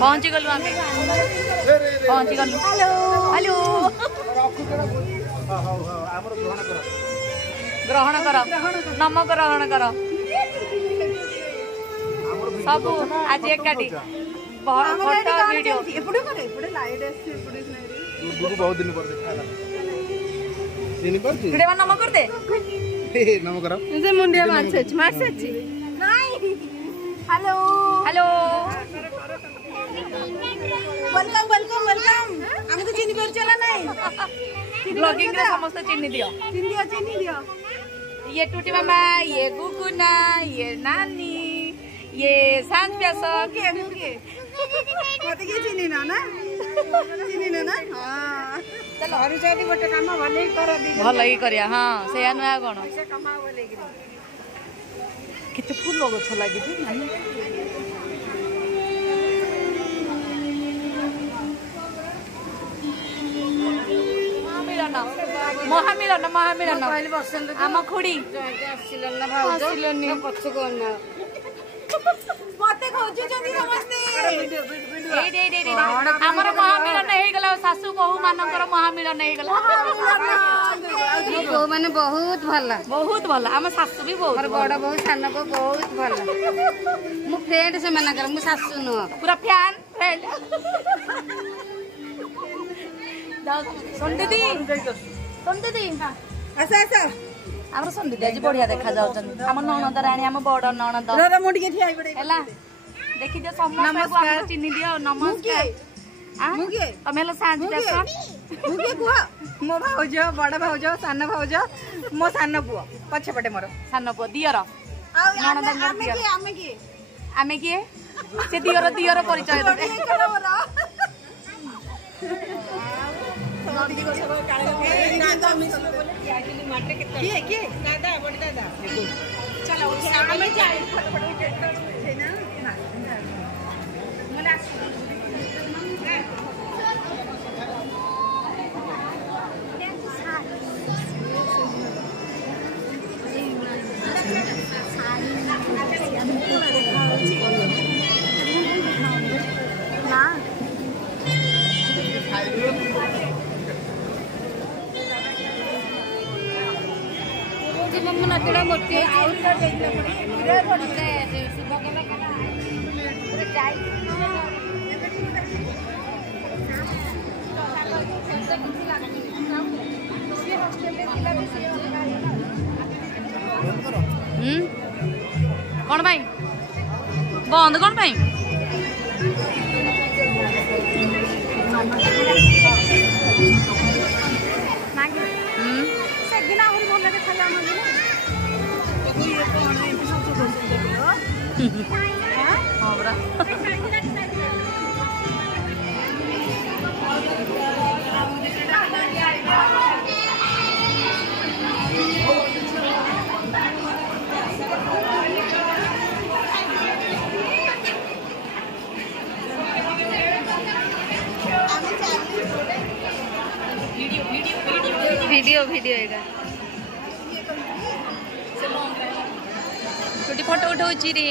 पहुंची गलु आमे पहुंची गलु हेलो हेलो ग्रहण कर नम ग्रहण कर सब आज एकाठी फोटो वीडियो बहुत दिन पर वीडियो नम कर दे नम करो से मुंडिया मार से नहीं hello hello welcome welcome welcome हमको चिन्ह पर चला नहीं ब्लॉगिंग रे समस्त चिन्ह दियो ये टूटी मामा ये गुगुना ये नानी ये सांझ प्यास के मते के चिन्ह ना हां चलो हरि जाती गोटे काम भले ही करिया हां सेया नया कोन पैसा कमा भले कि किते फूल गछ लागि छी नानी महामिलन आम खुड़ी आमर महामिलन शाशु बहु मानकर महामिलन माने बहुत भल आम शाशु भी बहुत बड़ बहु सान को बहुत भल मु फ्रेंड से मानकर मु शाशु नुह पूरा फैन फ्रेंड संदीदी आसा आसा आमर संदीदी आज बढ़िया देखा जाउछन आम ननद रानी आम बड़ ननद रे मो टिके ठिया पड़े हला देखि जे समस्त को हम चिन्ह दियो नमस्कार मुके तमेला सांझ देसन मुके कुआ मो भाउज बड़ भाउज सान भाउज मो सान पुओ पछे पटे मोर सान पुओ दियर ननद आमे की से दियर परिचय दे मोटी कौन भाई बंद कौन भाई हाँ बरा वीडियो छोटी फोटो उठाऊची रे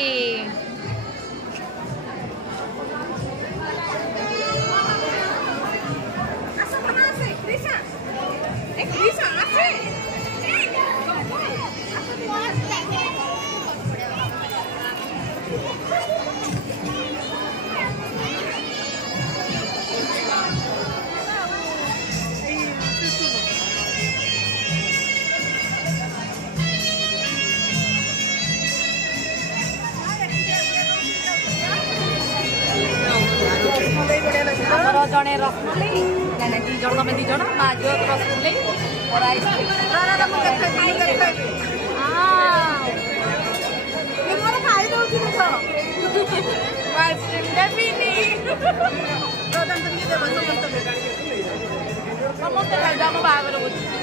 जड़े रसमलाई ना दी जन तुम दी जन माँ जो रसमलाई और आइसक्रीम आइसक्रीम देविनी समस्त खाई आम बाहर बुझी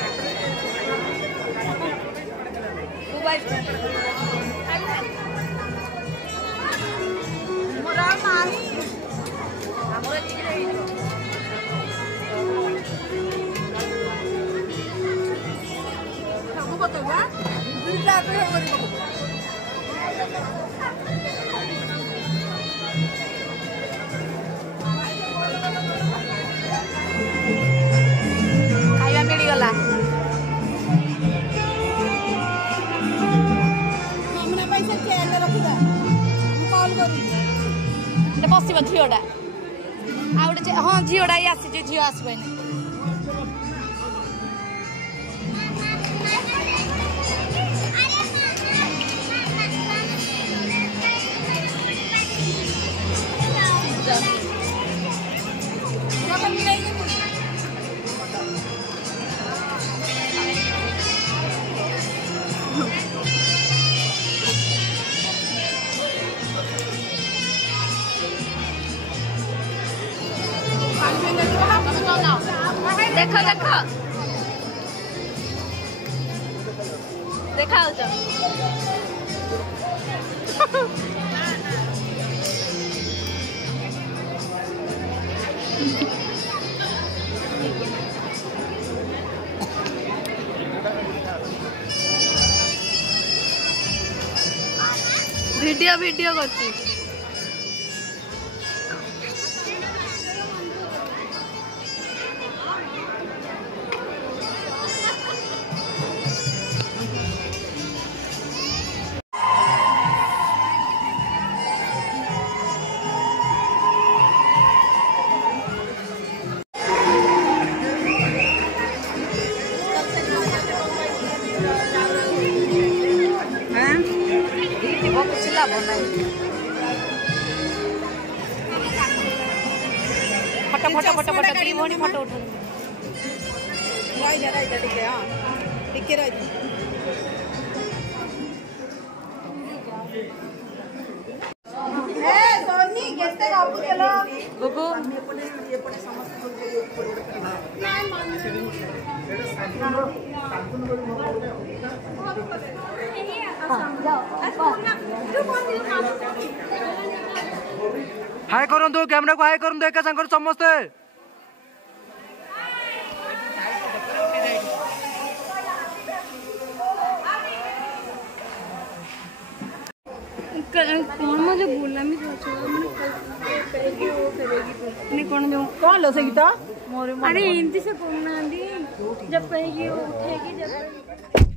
खाଇବା मिलगला बस झीटा आउटे हाँ झीटा ही आसी झील आसबे देखो देखो देखा वीडियो वीडियो करती फटो फटो फटो फटो दी भोनी फटो उठा टिके हाय करंतु कैमरा को हाय करंतु एका संकर समस्ते कौन मुझे बोला मैं सोचा मैंने करेगी वो करेगी तो नहीं कौन लो से गीता अरे हिंदी से बोलना दी जब कहेगी वो उठेगी जब